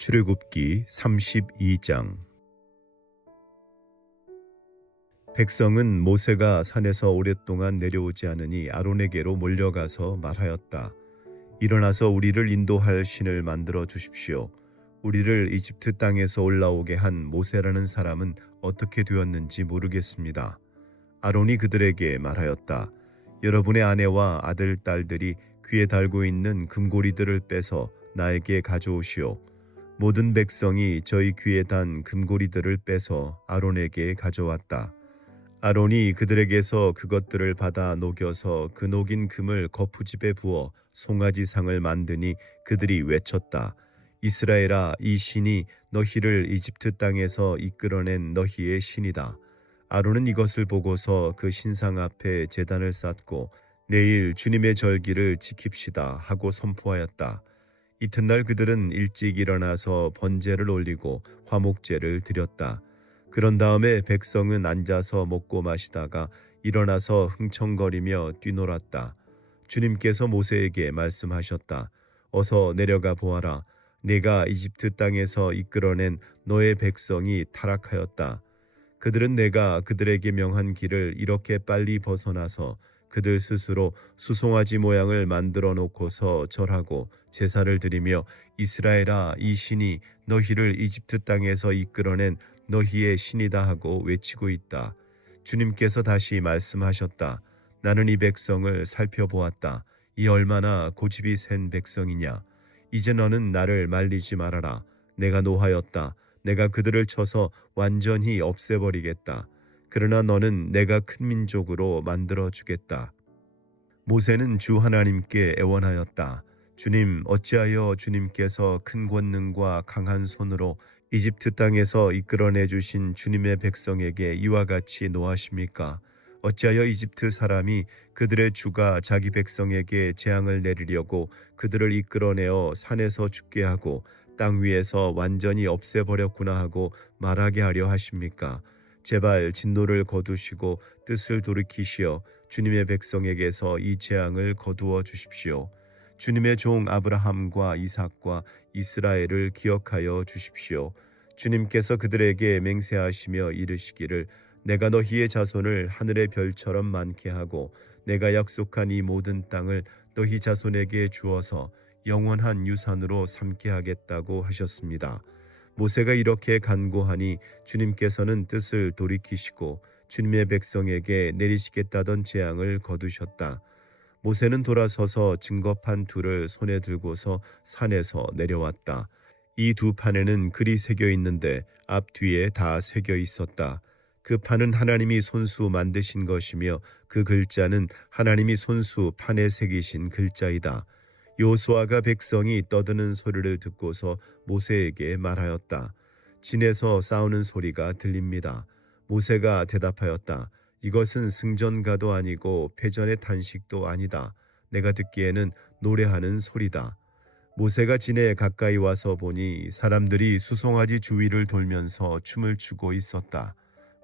출애굽기 32장. 백성은 모세가 산에서 오랫동안 내려오지 않으니 아론에게로 몰려가서 말하였다. 일어나서 우리를 인도할 신을 만들어 주십시오. 우리를 이집트 땅에서 올라오게 한 모세라는 사람은 어떻게 되었는지 모르겠습니다. 아론이 그들에게 말하였다. 여러분의 아내와 아들, 딸들이 귀에 달고 있는 금고리들을 빼서 나에게 가져오시오. 모든 백성이 저희 귀에 단 금고리들을 빼서 아론에게 가져왔다. 아론이 그들에게서 그것들을 받아 녹여서 그 녹인 금을 거푸집에 부어 송아지상을 만드니 그들이 외쳤다. 이스라엘아, 이 신이 너희를 이집트 땅에서 이끌어낸 너희의 신이다. 아론은 이것을 보고서 그 신상 앞에 제단을 쌓고 내일 주님의 절기를 지킵시다 하고 선포하였다. 이튿날 그들은 일찍 일어나서 번제를 올리고 화목제를 드렸다. 그런 다음에 백성은 앉아서 먹고 마시다가 일어나서 흥청거리며 뛰놀았다. 주님께서 모세에게 말씀하셨다. 어서 내려가 보아라. 내가 이집트 땅에서 이끌어낸 너의 백성이 타락하였다. 그들은 내가 그들에게 명한 길을 이렇게 빨리 벗어나서 그들 스스로 수송아지 모양을 만들어 놓고서 절하고 제사를 드리며 이스라엘아, 이 신이 너희를 이집트 땅에서 이끌어낸 너희의 신이다 하고 외치고 있다. 주님께서 다시 말씀하셨다. 나는 이 백성을 살펴보았다. 이 얼마나 고집이 센 백성이냐. 이제 너는 나를 말리지 말아라. 내가 노하였다. 내가 그들을 쳐서 완전히 없애버리겠다. 그러나 너는 내가 큰 민족으로 만들어주겠다. 모세는 주 하나님께 애원하였다. 주님, 어찌하여 주님께서 큰 권능과 강한 손으로 이집트 땅에서 이끌어내 주신 주님의 백성에게 이와 같이 노하십니까? 어찌하여 이집트 사람이 그들의 주가 자기 백성에게 재앙을 내리려고 그들을 이끌어내어 산에서 죽게 하고 땅 위에서 완전히 없애버렸구나 하고 말하게 하려 하십니까? 제발 진노를 거두시고 뜻을 돌이키시어 주님의 백성에게서 이 재앙을 거두어 주십시오. 주님의 종 아브라함과 이삭과 이스라엘을 기억하여 주십시오. 주님께서 그들에게 맹세하시며 이르시기를 내가 너희의 자손을 하늘의 별처럼 많게 하고 내가 약속한 이 모든 땅을 너희 자손에게 주어서 영원한 유산으로 삼게 하겠다고 하셨습니다. 모세가 이렇게 간구하니 주님께서는 뜻을 돌이키시고 주님의 백성에게 내리시겠다던 재앙을 거두셨다. 모세는 돌아서서 증거판 둘을 손에 들고서 산에서 내려왔다. 이 두 판에는 글이 새겨 있는데 앞뒤에 다 새겨 있었다. 그 판은 하나님이 손수 만드신 것이며 그 글자는 하나님이 손수 판에 새기신 글자이다. 여호수아가 백성이 떠드는 소리를 듣고서 모세에게 말하였다. 진에서 싸우는 소리가 들립니다. 모세가 대답하였다. 이것은 승전가도 아니고 패전의 탄식도 아니다. 내가 듣기에는 노래하는 소리다. 모세가 진에 가까이 와서 보니 사람들이 수송아지 주위를 돌면서 춤을 추고 있었다.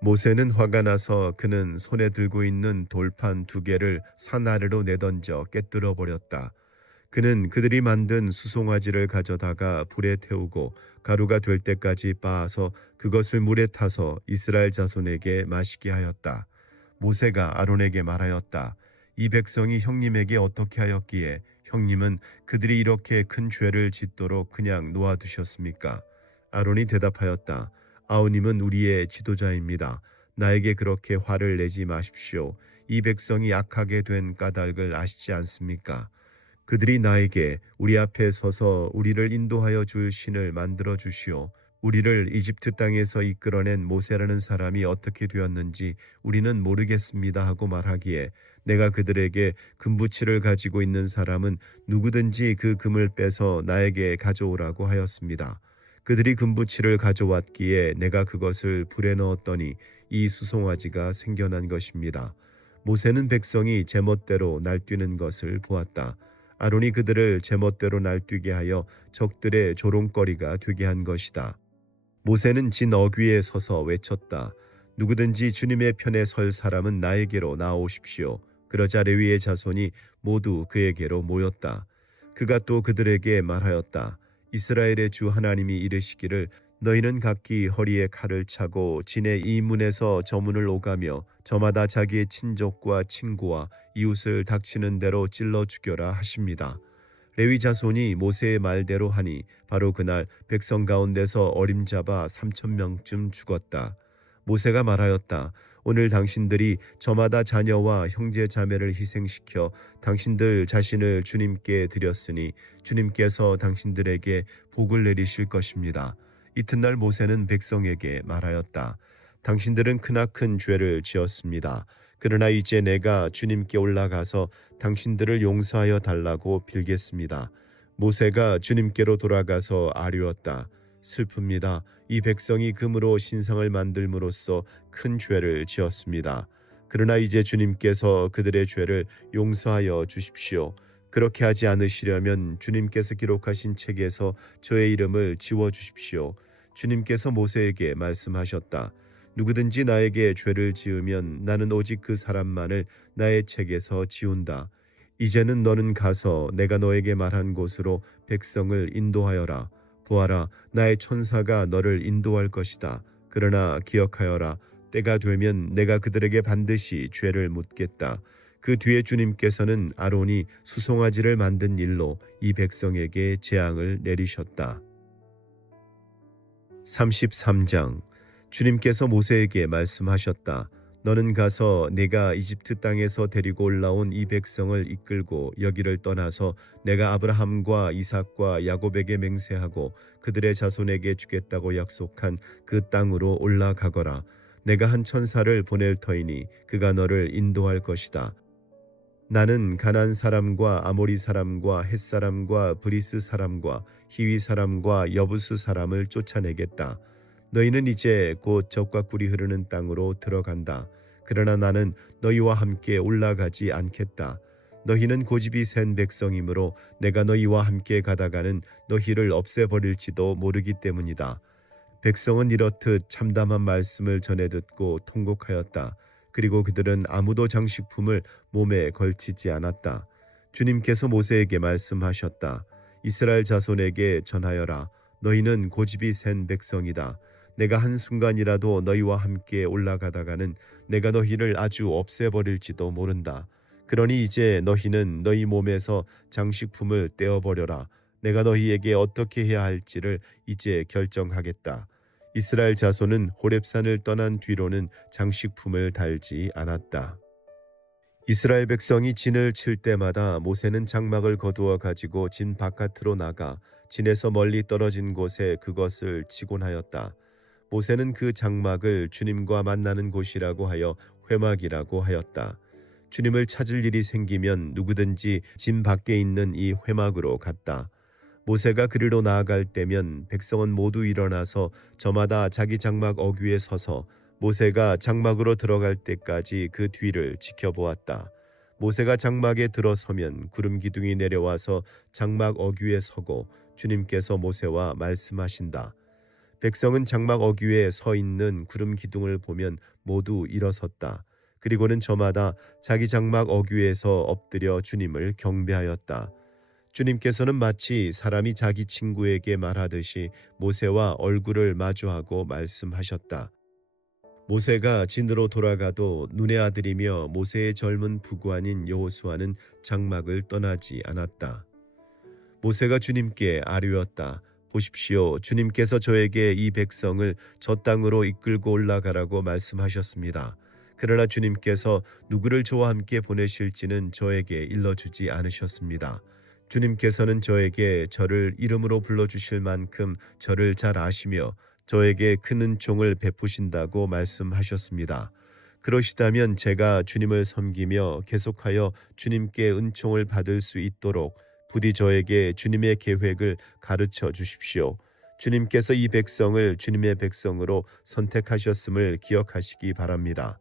모세는 화가 나서 그는 손에 들고 있는 돌판 2개를 산 아래로 내던져 깨뜨려 버렸다. 그는 그들이 만든 수송아지를 가져다가 불에 태우고 가루가 될 때까지 빻아서 그것을 물에 타서 이스라엘 자손에게 마시게 하였다. 모세가 아론에게 말하였다. 이 백성이 형님에게 어떻게 하였기에 형님은 그들이 이렇게 큰 죄를 짓도록 그냥 놓아두셨습니까? 아론이 대답하였다. 아우님은 우리의 지도자입니다. 나에게 그렇게 화를 내지 마십시오. 이 백성이 악하게 된 까닭을 아시지 않습니까? 그들이 나에게 우리 앞에 서서 우리를 인도하여 줄 신을 만들어 주시오. 우리를 이집트 땅에서 이끌어낸 모세라는 사람이 어떻게 되었는지 우리는 모르겠습니다 하고 말하기에 내가 그들에게 금부치를 가지고 있는 사람은 누구든지 그 금을 빼서 나에게 가져오라고 하였습니다. 그들이 금부치를 가져왔기에 내가 그것을 불에 넣었더니 이 수송아지가 생겨난 것입니다. 모세는 백성이 제멋대로 날뛰는 것을 보았다. 아론이 그들을 제멋대로 날뛰게 하여 적들의 조롱거리가 되게 한 것이다. 모세는 진 어귀에 서서 외쳤다. 누구든지 주님의 편에 설 사람은 나에게로 나오십시오. 그러자 레위의 자손이 모두 그에게로 모였다. 그가 또 그들에게 말하였다. 이스라엘의 주 하나님이 이르시기를 너희는 각기 허리에 칼을 차고 진의 이 문에서 저 문을 오가며 저마다 자기의 친족과 친구와 이웃을 닥치는 대로 찔러 죽여라 하십니다. 레위 자손이 모세의 말대로 하니 바로 그날 백성 가운데서 어림잡아 3,000명쯤 죽었다. 모세가 말하였다. 오늘 당신들이 저마다 자녀와 형제 자매를 희생시켜 당신들 자신을 주님께 드렸으니 주님께서 당신들에게 복을 내리실 것입니다. 이튿날 모세는 백성에게 말하였다. 당신들은 크나큰 죄를 지었습니다. 그러나 이제 내가 주님께 올라가서 당신들을 용서하여 달라고 빌겠습니다. 모세가 주님께로 돌아가서 아뢰었다. 슬픕니다. 이 백성이 금으로 신상을 만들므로써 큰 죄를 지었습니다. 그러나 이제 주님께서 그들의 죄를 용서하여 주십시오. 그렇게 하지 않으시려면 주님께서 기록하신 책에서 저의 이름을 지워주십시오. 주님께서 모세에게 말씀하셨다. 누구든지 나에게 죄를 지으면 나는 오직 그 사람만을 나의 책에서 지운다. 이제는 너는 가서 내가 너에게 말한 곳으로 백성을 인도하여라. 보아라, 나의 천사가 너를 인도할 것이다. 그러나 기억하여라. 때가 되면 내가 그들에게 반드시 죄를 묻겠다. 그 뒤에 주님께서는 아론이 수송아지를 만든 일로 이 백성에게 재앙을 내리셨다. 33장. 주님께서 모세에게 말씀하셨다. 너는 가서 내가 이집트 땅에서 데리고 올라온 이 백성을 이끌고 여기를 떠나서 내가 아브라함과 이삭과 야곱에게 맹세하고 그들의 자손에게 주겠다고 약속한 그 땅으로 올라가거라. 내가 한 천사를 보낼 터이니 그가 너를 인도할 것이다. 나는 가나안 사람과 아모리 사람과 헷 사람과 브리스 사람과 히위 사람과 여부스 사람을 쫓아내겠다. 너희는 이제 곧 젖과 꿀이 흐르는 땅으로 들어간다. 그러나 나는 너희와 함께 올라가지 않겠다. 너희는 고집이 센 백성이므로 내가 너희와 함께 가다가는 너희를 없애버릴지도 모르기 때문이다. 백성은 이렇듯 참담한 말씀을 전해 듣고 통곡하였다. 그리고 그들은 아무도 장식품을 몸에 걸치지 않았다. 주님께서 모세에게 말씀하셨다. 이스라엘 자손에게 전하여라. 너희는 고집이 센 백성이다. 내가 한순간이라도 너희와 함께 올라가다가는 내가 너희를 아주 없애버릴지도 모른다. 그러니 이제 너희는 너희 몸에서 장식품을 떼어버려라. 내가 너희에게 어떻게 해야 할지를 이제 결정하겠다. 이스라엘 자손은 호렙산을 떠난 뒤로는 장식품을 달지 않았다. 이스라엘 백성이 진을 칠 때마다 모세는 장막을 거두어 가지고 진 바깥으로 나가 진에서 멀리 떨어진 곳에 그것을 치곤 하였다. 모세는 그 장막을 주님과 만나는 곳이라고 하여 회막이라고 하였다. 주님을 찾을 일이 생기면 누구든지 진 밖에 있는 이 회막으로 갔다. 모세가 그리로 나아갈 때면 백성은 모두 일어나서 저마다 자기 장막 어귀에 서서 모세가 장막으로 들어갈 때까지 그 뒤를 지켜보았다. 모세가 장막에 들어서면 구름 기둥이 내려와서 장막 어귀에 서고 주님께서 모세와 말씀하신다. 백성은 장막 어귀에 서 있는 구름 기둥을 보면 모두 일어섰다. 그리고는 저마다 자기 장막 어귀에서 엎드려 주님을 경배하였다. 주님께서는 마치 사람이 자기 친구에게 말하듯이 모세와 얼굴을 마주하고 말씀하셨다. 모세가 진으로 돌아가도 눈의 아들이며 모세의 젊은 부관인 여호수아는 장막을 떠나지 않았다. 모세가 주님께 아뢰었다. 보십시오. 주님께서 저에게 이 백성을 저 땅으로 이끌고 올라가라고 말씀하셨습니다. 그러나 주님께서 누구를 저와 함께 보내실지는 저에게 일러주지 않으셨습니다. 주님께서는 저에게 저를 이름으로 불러주실 만큼 저를 잘 아시며 저에게 큰 은총을 베푸신다고 말씀하셨습니다. 그러시다면 제가 주님을 섬기며 계속하여 주님께 은총을 받을 수 있도록 부디 저에게 주님의 계획을 가르쳐 주십시오. 주님께서 이 백성을 주님의 백성으로 선택하셨음을 기억하시기 바랍니다.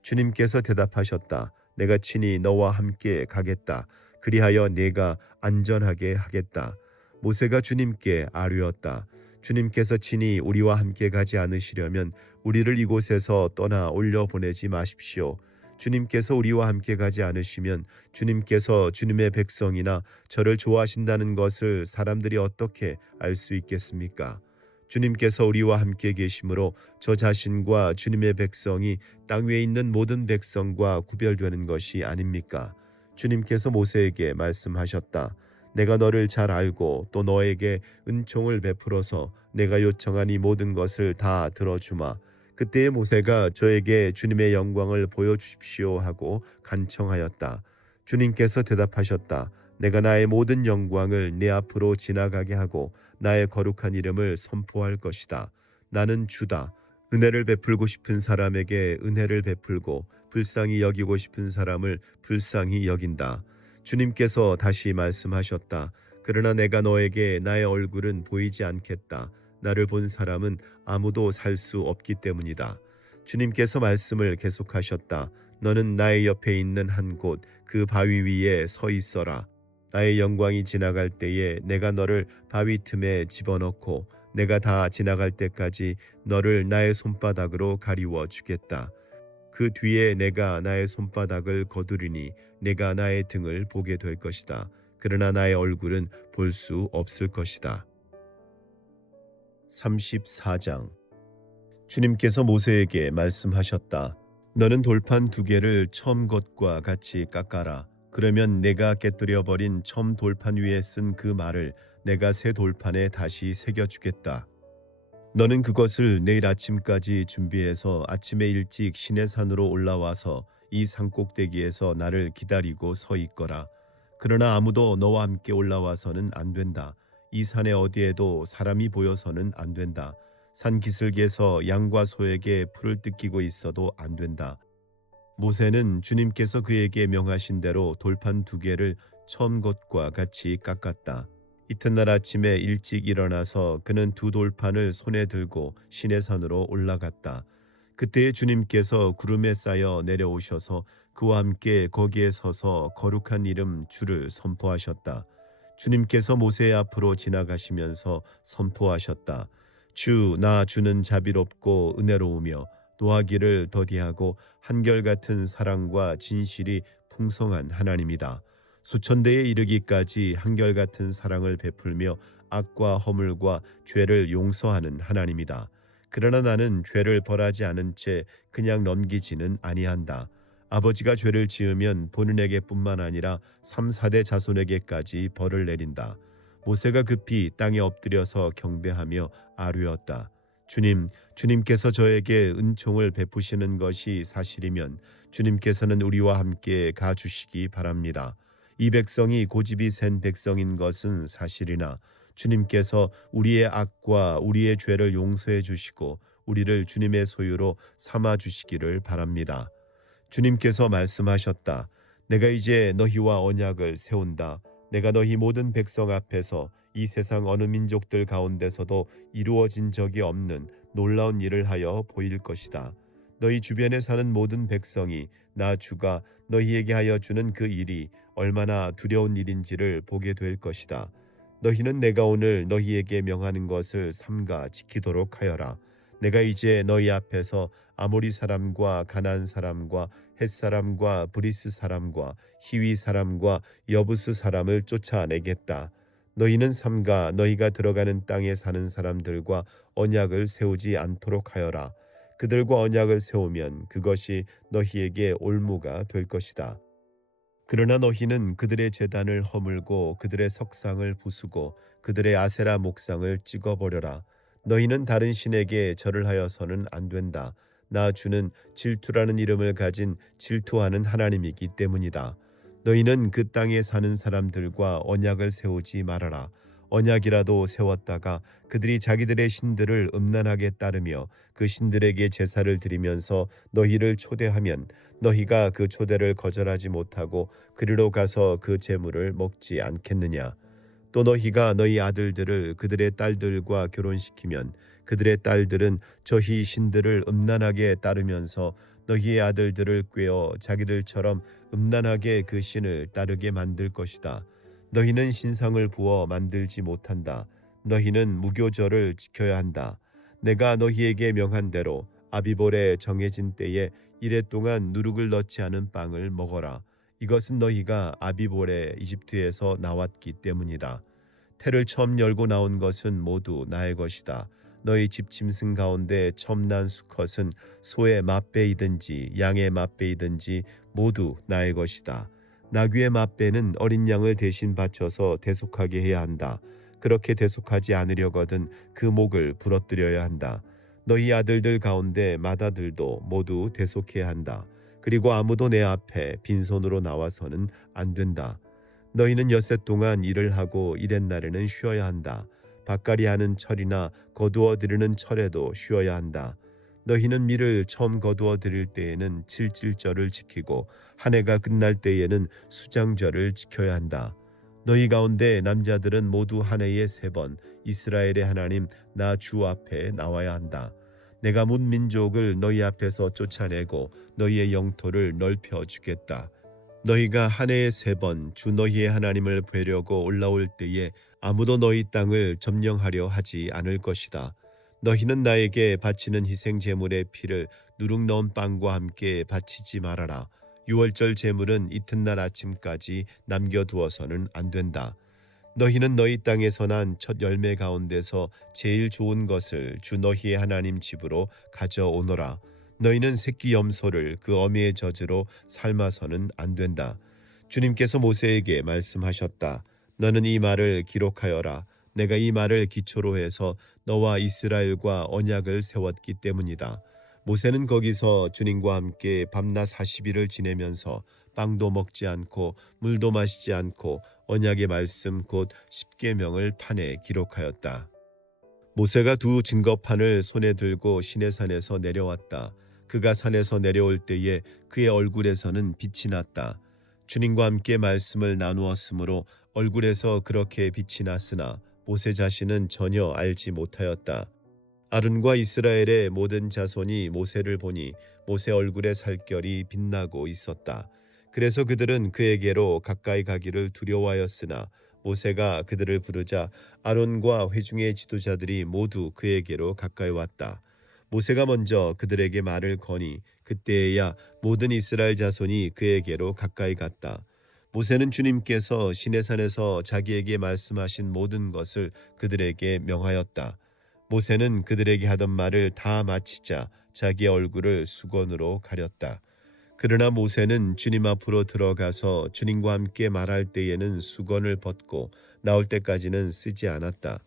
주님께서 대답하셨다. 내가 친히 너와 함께 가겠다. 그리하여 내가 안전하게 하겠다. 모세가 주님께 아뢰었다. 주님께서 친히 우리와 함께 가지 않으시려면 우리를 이곳에서 떠나 올려보내지 마십시오. 주님께서 우리와 함께 가지 않으시면 주님께서 주님의 백성이나 저를 좋아하신다는 것을 사람들이 어떻게 알 수 있겠습니까? 주님께서 우리와 함께 계심으로 저 자신과 주님의 백성이 땅 위에 있는 모든 백성과 구별되는 것이 아닙니까? 주님께서 모세에게 말씀하셨다. 내가 너를 잘 알고 또 너에게 은총을 베풀어서 내가 요청한 이 모든 것을 다 들어주마. 그때의 모세가 저에게 주님의 영광을 보여주십시오 하고 간청하였다. 주님께서 대답하셨다. 내가 나의 모든 영광을 내 앞으로 지나가게 하고 나의 거룩한 이름을 선포할 것이다. 나는 주다. 은혜를 베풀고 싶은 사람에게 은혜를 베풀고 불쌍히 여기고 싶은 사람을 불쌍히 여긴다. 주님께서 다시 말씀하셨다. 그러나 내가 너에게 나의 얼굴은 보이지 않겠다. 나를 본 사람은 아무도 살 수 없기 때문이다. 주님께서 말씀을 계속하셨다. 너는 나의 옆에 있는 한 곳, 그 바위 위에 서 있어라. 나의 영광이 지나갈 때에 내가 너를 바위 틈에 집어넣고 내가 다 지나갈 때까지 너를 나의 손바닥으로 가리워 주겠다. 그 뒤에 내가 나의 손바닥을 거두리니 내가 나의 등을 보게 될 것이다. 그러나 나의 얼굴은 볼 수 없을 것이다. 34장. 주님께서 모세에게 말씀하셨다. 너는 돌판 2개를 처음 것과 같이 깎아라. 그러면 내가 깨뜨려 버린 처음 돌판 위에 쓴 그 말을 내가 새 돌판에 다시 새겨주겠다. 너는 그것을 내일 아침까지 준비해서 아침에 일찍 시내산으로 올라와서 이 산꼭대기에서 나를 기다리고 서 있거라. 그러나 아무도 너와 함께 올라와서는 안 된다. 이 산에 어디에도 사람이 보여서는 안 된다. 산 기슭에서 양과 소에게 풀을 뜯기고 있어도 안 된다. 모세는 주님께서 그에게 명하신 대로 돌판 2개를 처음 것과 같이 깎았다. 이튿날 아침에 일찍 일어나서 그는 2 돌판을 손에 들고 시내산으로 올라갔다. 그때 주님께서 구름에 쌓여 내려오셔서 그와 함께 거기에 서서 거룩한 이름 주를 선포하셨다. 주님께서 모세의 앞으로 지나가시면서 선포하셨다. 나 주는 자비롭고 은혜로우며 노하기를 더디하고 한결같은 사랑과 진실이 풍성한 하나님이다. 수천 대에 이르기까지 한결같은 사랑을 베풀며 악과 허물과 죄를 용서하는 하나님이다. 그러나 나는 죄를 벌하지 않은 채 그냥 넘기지는 아니한다. 아버지가 죄를 지으면 본인에게뿐만 아니라 3, 4대 자손에게까지 벌을 내린다. 모세가 급히 땅에 엎드려서 경배하며 아뢰었다. 주님께서 저에게 은총을 베푸시는 것이 사실이면 주님께서는 우리와 함께 가주시기 바랍니다. 이 백성이 고집이 센 백성인 것은 사실이나 주님께서 우리의 악과 우리의 죄를 용서해 주시고 우리를 주님의 소유로 삼아 주시기를 바랍니다. 주님께서 말씀하셨다. 내가 이제 너희와 언약을 세운다. 내가 너희 모든 백성 앞에서 이 세상 어느 민족들 가운데서도 이루어진 적이 없는 놀라운 일을 하여 보일 것이다. 너희 주변에 사는 모든 백성이 나 주가 너희에게 하여 주는 그 일이 얼마나 두려운 일인지를 보게 될 것이다. 너희는 내가 오늘 너희에게 명하는 것을 삼가 지키도록 하여라. 내가 이제 너희 앞에서 아모리 사람과 가나안 사람과 헷 사람과 브리스 사람과 히위 사람과 여부스 사람을 쫓아내겠다. 너희는 삼가 너희가 들어가는 땅에 사는 사람들과 언약을 세우지 않도록 하여라. 그들과 언약을 세우면 그것이 너희에게 올무가 될 것이다. 그러나 너희는 그들의 제단을 허물고 그들의 석상을 부수고 그들의 아세라 목상을 찍어버려라. 너희는 다른 신에게 절을 하여서는 안 된다. 나 주는 질투라는 이름을 가진 질투하는 하나님이기 때문이다. 너희는 그 땅에 사는 사람들과 언약을 세우지 말아라. 언약이라도 세웠다가 그들이 자기들의 신들을 음란하게 따르며 그 신들에게 제사를 드리면서 너희를 초대하면 너희가 그 초대를 거절하지 못하고 그리로 가서 그 제물을 먹지 않겠느냐. 또 너희가 너희 아들들을 그들의 딸들과 결혼시키면 그들의 딸들은 저희 신들을 음란하게 따르면서 너희의 아들들을 꾀어 자기들처럼 음란하게 그 신을 따르게 만들 것이다. 너희는 신상을 부어 만들지 못한다. 너희는 무교절을 지켜야 한다. 내가 너희에게 명한 대로 아비볼에 정해진 때에 이래 동안 누룩을 넣지 않은 빵을 먹어라. 이것은 너희가 아비보레 이집트에서 나왔기 때문이다. 태를 처음 열고 나온 것은 모두 나의 것이다. 너희 집 짐승 가운데 처음 난 수컷은 소의 맛배이든지 양의 맛배이든지 모두 나의 것이다. 나귀의 맛배는 어린 양을 대신 바쳐서 대속하게 해야 한다. 그렇게 대속하지 않으려거든 그 목을 부러뜨려야 한다. 너희 아들들 가운데 맏아들도 모두 대속해야 한다. 그리고 아무도 내 앞에 빈손으로 나와서는 안 된다. 너희는 엿새 동안 일을 하고 이렛 날에는 쉬어야 한다. 밭갈이 하는 철이나 거두어 들이는 철에도 쉬어야 한다. 너희는 밀을 처음 거두어 들일 때에는 칠칠절을 지키고 한 해가 끝날 때에는 수장절을 지켜야 한다. 너희 가운데 남자들은 모두 한 해에 3번 이스라엘의 하나님 나 주 앞에 나와야 한다. 내가 문 민족을 너희 앞에서 쫓아내고 너희의 영토를 넓혀 주겠다. 너희가 한 해에 3번 주 너희의 하나님을 뵈려고 올라올 때에 아무도 너희 땅을 점령하려 하지 않을 것이다. 너희는 나에게 바치는 희생 제물의 피를 누룩 넣은 빵과 함께 바치지 말아라. 유월절 제물은 이튿날 아침까지 남겨두어서는 안 된다. 너희는 너희 땅에서 난 첫 열매 가운데서 제일 좋은 것을 주 너희의 하나님 집으로 가져오너라. 너희는 새끼 염소를 그 어미의 젖으로 삶아서는 안 된다. 주님께서 모세에게 말씀하셨다. 너는 이 말을 기록하여라. 내가 이 말을 기초로 해서 너와 이스라엘과 언약을 세웠기 때문이다. 모세는 거기서 주님과 함께 밤낮 40일을 지내면서 빵도 먹지 않고 물도 마시지 않고 언약의 말씀 곧 십계명을 판에 기록하였다. 모세가 2 증거판을 손에 들고 시내산에서 내려왔다. 그가 산에서 내려올 때에 그의 얼굴에서는 빛이 났다. 주님과 함께 말씀을 나누었으므로 얼굴에서 그렇게 빛이 났으나 모세 자신은 전혀 알지 못하였다. 아론과 이스라엘의 모든 자손이 모세를 보니 모세 얼굴의 살결이 빛나고 있었다. 그래서 그들은 그에게로 가까이 가기를 두려워하였으나 모세가 그들을 부르자 아론과 회중의 지도자들이 모두 그에게로 가까이 왔다. 모세가 먼저 그들에게 말을 거니 그때에야 모든 이스라엘 자손이 그에게로 가까이 갔다. 모세는 주님께서 시내산에서 자기에게 말씀하신 모든 것을 그들에게 명하였다. 모세는 그들에게 하던 말을 다 마치자 자기의 얼굴을 수건으로 가렸다. 그러나 모세는 주님 앞으로 들어가서 주님과 함께 말할 때에는 수건을 벗고 나올 때까지는 쓰지 않았다.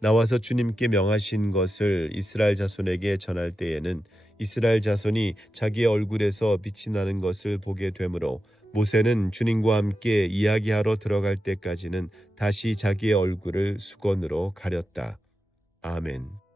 나와서 주님께 명하신 것을 이스라엘 자손에게 전할 때에는 이스라엘 자손이 자기의 얼굴에서 빛이 나는 것을 보게 되므로 모세는 주님과 함께 이야기하러 들어갈 때까지는 다시 자기의 얼굴을 수건으로 가렸다. 아멘.